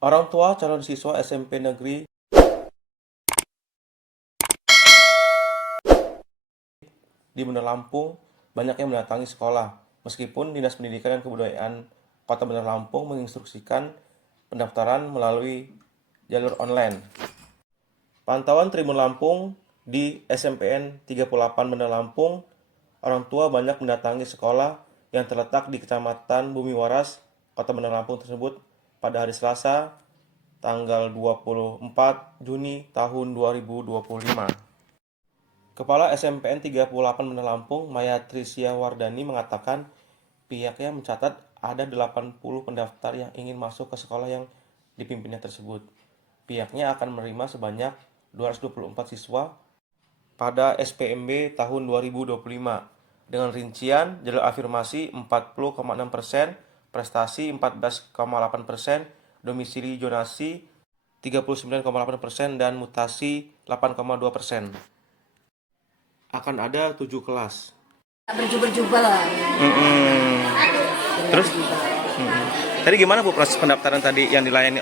Orang tua calon siswa SMP Negeri di Bandar Lampung banyak yang mendatangi sekolah, meskipun Dinas Pendidikan dan Kebudayaan Kota Bandar Lampung menginstruksikan pendaftaran melalui jalur online. Pantauan Tribun Lampung di SMPN 38 Bandar Lampung, orang tua banyak mendatangi sekolah yang terletak di Kecamatan Bumi Waras, Kota Bandar Lampung tersebut pada hari Selasa, tanggal 24 Juni tahun 2025. Kepala SMPN 38 Bandar Lampung, Maya Trisya Wardani mengatakan pihaknya mencatat ada 80 pendaftar yang ingin masuk ke sekolah yang dipimpinnya tersebut. Pihaknya akan menerima sebanyak 224 siswa pada SPMB tahun 2025 dengan rincian jalur afirmasi 40,6%, prestasi 14,8%, domisili zonasi 39,8% dan mutasi 8,2%. Akan ada 7 kelas. Berjubel-jubel lah. Terus, tadi gimana Bu proses pendaftaran tadi yang dilayani